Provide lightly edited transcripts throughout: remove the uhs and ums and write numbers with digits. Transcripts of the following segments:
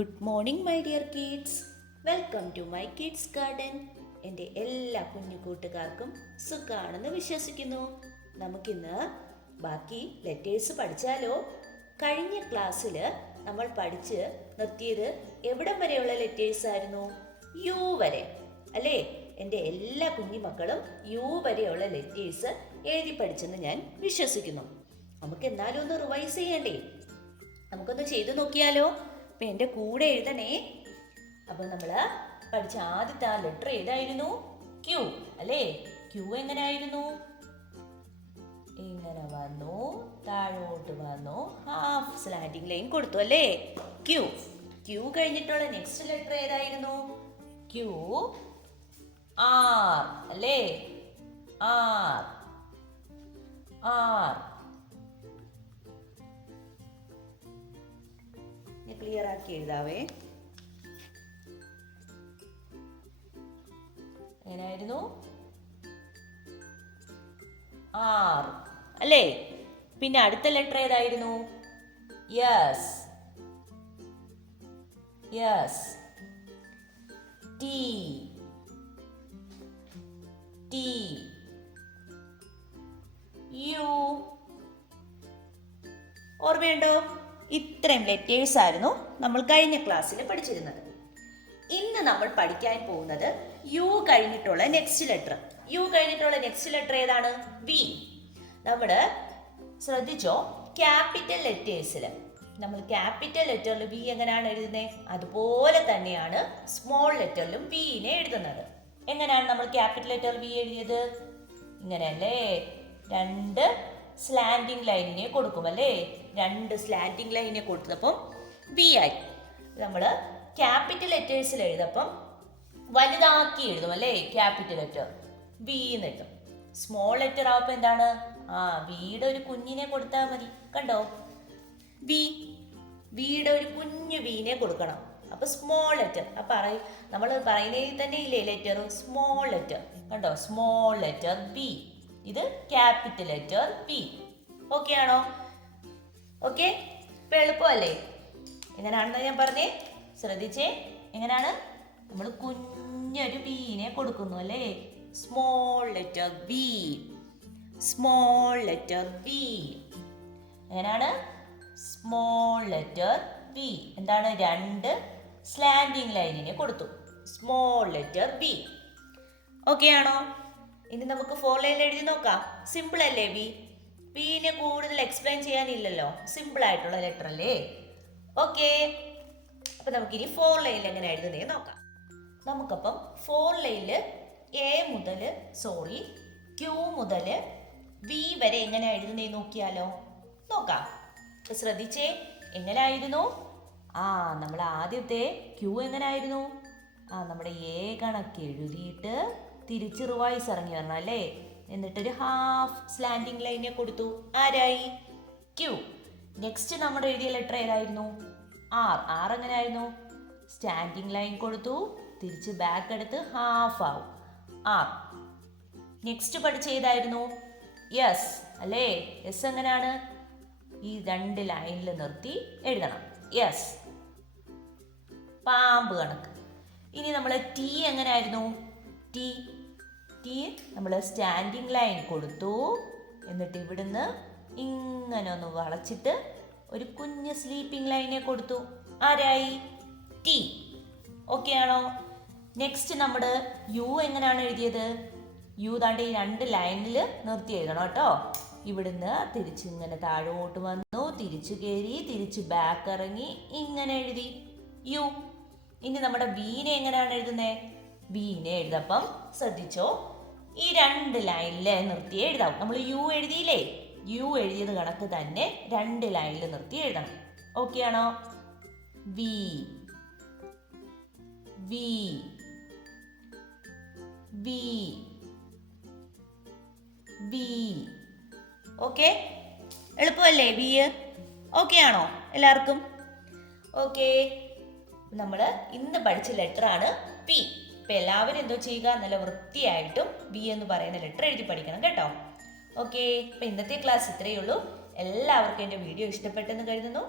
Good morning my dear kids. Welcome to my kids garden. എൻ്റെ എല്ലാ കുഞ്ഞു കൂട്ടുകാർക്കും സുഖാണെന്ന് വിശ്വസിക്കുന്നു. നമുക്കിന്ന് ബാക്കി ലെറ്റേഴ്സ് പഠിച്ചാലോ? കഴിഞ്ഞ ക്ലാസ്സിൽ നമ്മൾ പഠിച്ച് നിർത്തിയത് എവിടം വരെയുള്ള ലെറ്റേഴ്സ് ആയിരുന്നു? യു വരെ അല്ലേ? എൻ്റെ എല്ലാ കുഞ്ഞുമക്കളും യു വരെയുള്ള ലെറ്റേഴ്സ് എഴുതി പഠിച്ചെന്ന് ഞാൻ വിശ്വസിക്കുന്നു. നമുക്ക് എന്നാലും ഒന്ന് റിവൈസ് ചെയ്യണ്ടേ? നമുക്കൊന്ന് ചെയ്തു നോക്കിയാലോ? അപ്പം എൻ്റെ കൂടെ എഴുതണേ. അപ്പം നമ്മൾ പഠിച്ച ആദ്യത്തെ ആ ലെറ്റർ ഏതായിരുന്നു? ക്യൂ അല്ലേ? ക്യൂ എങ്ങനെയായിരുന്നു? ഇങ്ങനെ വന്നു, താഴോട്ട് വന്നു, ഹാഫ് സ്ലാൻഡിങ് ലൈൻ കൊടുത്തു അല്ലേ? ക്യൂ. ക്യൂ കഴിഞ്ഞിട്ടുള്ള നെക്സ്റ്റ് ലെറ്റർ ഏതായിരുന്നു? ക്യൂ ആർ അല്ലേ? ആർ ആർ ക്ലിയർ ആക്കി എഴുതാവേ. എങ്ങനെയായിരുന്നു? ആർ അല്ലേ? പിന്നെ അടുത്ത ലെറ്റർ ഏതായിരുന്നു? Yes yes. T T. U. ഓർമ്മയുണ്ടോ? ഇത്രയും ലെറ്റേഴ്സ് ആയിരുന്നു നമ്മൾ കഴിഞ്ഞ ക്ലാസ്സിൽ പഠിച്ചിരുന്നത്. ഇന്ന് നമ്മൾ പഠിക്കാൻ പോകുന്നത് യു കഴിഞ്ഞിട്ടുള്ള നെക്സ്റ്റ് ലെറ്റർ. യു കഴിഞ്ഞിട്ടുള്ള നെക്സ്റ്റ് ലെറ്റർ ഏതാണ്? വി. നമ്മൾ ശ്രദ്ധിച്ചോ, ക്യാപിറ്റൽ ലെറ്റേഴ്സിൽ നമ്മൾ ക്യാപിറ്റൽ ലെറ്ററിൽ വി എങ്ങനെയാണ് എഴുതുന്നത്, അതുപോലെ തന്നെയാണ് സ്മോൾ ലെറ്ററിലും വിനെ എഴുതുന്നത്. എങ്ങനെയാണ് നമ്മൾ ക്യാപിറ്റൽ ലെറ്ററിൽ വി എഴുതിയത്? ഇങ്ങനെയല്ലേ? രണ്ട് സ്ലാൻഡിങ് ലൈനിനെ കൊടുക്കുമല്ലേ? രണ്ട് സ്ലാൻഡിങ് ലൈനിനെ കൊടുത്തപ്പം വി ആയി. നമ്മൾ ക്യാപിറ്റൽ ലെറ്റേഴ്സിൽ എഴുതപ്പം വലുതാക്കി എഴുതും അല്ലേ? ക്യാപിറ്റൽ ലെറ്റർ വി എന്ന് എഴുതും. സ്മോൾ ലെറ്റർ ആവുമ്പോൾ എന്താണ്? വിയുടെ ഒരു കുഞ്ഞിനെ കൊടുത്താൽ മതി. കണ്ടോ? വിയുടെ ഒരു കുഞ്ഞു വിനെ കൊടുക്കണം. അപ്പൊ സ്മോൾ ലെറ്റർ. നമ്മൾ പറയുന്നതിൽ തന്നെ ഇല്ലേ ലെറ്റർ? Small letter. കണ്ടോ? Small letter V. ഇത് ക്യാപിറ്റൽ ലെറ്റർ വി. ഓക്കെ ആണോ? ഓക്കെ, ഇപ്പൊ എളുപ്പമല്ലേ? എങ്ങനെയാണെന്ന് ഞാൻ പറഞ്ഞേ, ശ്രദ്ധിച്ചേ. എങ്ങനെയാണ്? നമ്മൾ കുഞ്ഞൊരു വിനെ കൊടുക്കുന്നു അല്ലേ? Small letter V. Small letter V. എങ്ങനെയാണ്? Small letter V. എന്താണ്? രണ്ട് സ്ലാൻഡിങ് ലൈനിനെ കൊടുത്തു. Small letter V. ഓക്കെ ആണോ? ഇനി നമുക്ക് 4 ലൈനിൽ എഴുതി നോക്കാം. സിമ്പിൾ അല്ലേ വി? വിനെ കൂടുതൽ എക്സ്പ്ലെയിൻ ചെയ്യാനില്ലല്ലോ, സിമ്പിൾ ആയിട്ടുള്ള ലെറ്റർ അല്ലേ? ഓക്കെ, അപ്പൊ നമുക്കിനി 4 ലൈനിൽ എങ്ങനെ എഴുതുന്നേ നോക്കാം. നമുക്കപ്പം 4 ലൈനിൽ ക്യൂ മുതൽ വി വരെ എങ്ങനെ എഴുതുന്നേ നോക്കിയാലോ? നോക്കാം. ശ്രദ്ധിച്ചേ, എങ്ങനെയായിരുന്നു? നമ്മൾ ആദ്യത്തെ ക്യൂ എങ്ങനെയായിരുന്നു? നമ്മുടെ എ കണക്ക് എഴുതിയിട്ട് തിരിച്ച് റിവൈസ് ഇറങ്ങി വരണം അല്ലേ? എന്നിട്ടൊരു ഹാഫ് സ്ലാൻഡിങ് ലൈനെ കൊടുത്തു. ആരായി? ക്യൂ. നെക്സ്റ്റ് നമ്മൾ എഴുതിയ ലെറ്റർ ഏതായിരുന്നു? ആർ. ആർ എങ്ങനെയായിരുന്നു? സ്റ്റാൻഡിങ് ലൈൻ കൊടുത്തു, തിരിച്ച് ബാക്ക് എടുത്ത് ഹാഫ് ആവും. ആർ. നെക്സ്റ്റ് പഠിച്ച ഏതായിരുന്നു? യെസ് അല്ലേ? യെസ് എങ്ങനെയാണ്? ഈ രണ്ട് ലൈനിൽ നിർത്തി എഴുതണം. യെസ്, പാമ്പ് കണക്ക്. ഇനി നമ്മൾ ടി എങ്ങനെയായിരുന്നു? ടി നമ്മൾ സ്റ്റാൻഡിങ് ലൈൻ കൊടുത്തു, എന്നിട്ട് ഇവിടുന്ന് ഇങ്ങനെ ഒന്ന് വളച്ചിട്ട് ഒരു കുഞ്ഞ് സ്ലീപ്പിംഗ് ലൈനെ കൊടുത്തു. ആരായി? ടി. ഓക്കെ ആണോ? നെക്സ്റ്റ് നമ്മുടെ യു എങ്ങനെയാണ് എഴുതിയത്? യു താണ്ട് ഈ രണ്ട് ലൈനിൽ നിർത്തി എഴുതണം കേട്ടോ. ഇവിടുന്ന് തിരിച്ച് ഇങ്ങനെ താഴോട്ട് വന്നു, തിരിച്ചു കയറി, തിരിച്ച് ബാക്ക് ഇറങ്ങി, ഇങ്ങനെ എഴുതി യു. ഇനി നമ്മുടെ വീനെ എങ്ങനെയാണ് എഴുതുന്നത്? വീനെ എഴുതപ്പം ശ്രദ്ധിച്ചോ, ഈ രണ്ട് ലൈനിൽ നിർത്തി എഴുതാം. നമ്മൾ യു എഴുതിയില്ലേ? യു എഴുതിയത് കണക്ക് തന്നെ രണ്ട് ലൈനിൽ നിർത്തി എഴുതണം. ഓക്കെ ആണോ? V V V V. Okay, എളുപ്പമല്ലേ വി? ഓക്കെ ആണോ എല്ലാവർക്കും? ഓക്കെ, നമ്മൾ ഇന്ന് പഠിച്ച ലെറ്റർ ആണ് പി. ഇപ്പം എല്ലാവരും എന്തോ ചെയ്യുക? നല്ല വൃത്തിയായിട്ടും വി എന്ന് പറയുന്ന ലെറ്റർ എഴുതി പഠിക്കണം കേട്ടോ. ഓക്കെ, അപ്പം ഇന്നത്തെ ക്ലാസ് ഇത്രയേ ഉള്ളൂ. എല്ലാവർക്കും എൻ്റെ വീഡിയോ ഇഷ്ടപ്പെട്ടെന്ന് കരുതുന്നു.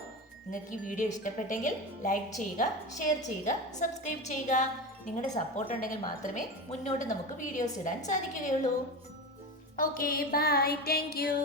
നിങ്ങൾക്ക് ഈ വീഡിയോ ഇഷ്ടപ്പെട്ടെങ്കിൽ ലൈക്ക് ചെയ്യുക, ഷെയർ ചെയ്യുക, സബ്സ്ക്രൈബ് ചെയ്യുക. നിങ്ങളുടെ സപ്പോർട്ട് ഉണ്ടെങ്കിൽ മാത്രമേ മുന്നോട്ട് നമുക്ക് വീഡിയോസ് ഇടാൻ സാധിക്കുകയുള്ളൂ. Okay, bye, thank U.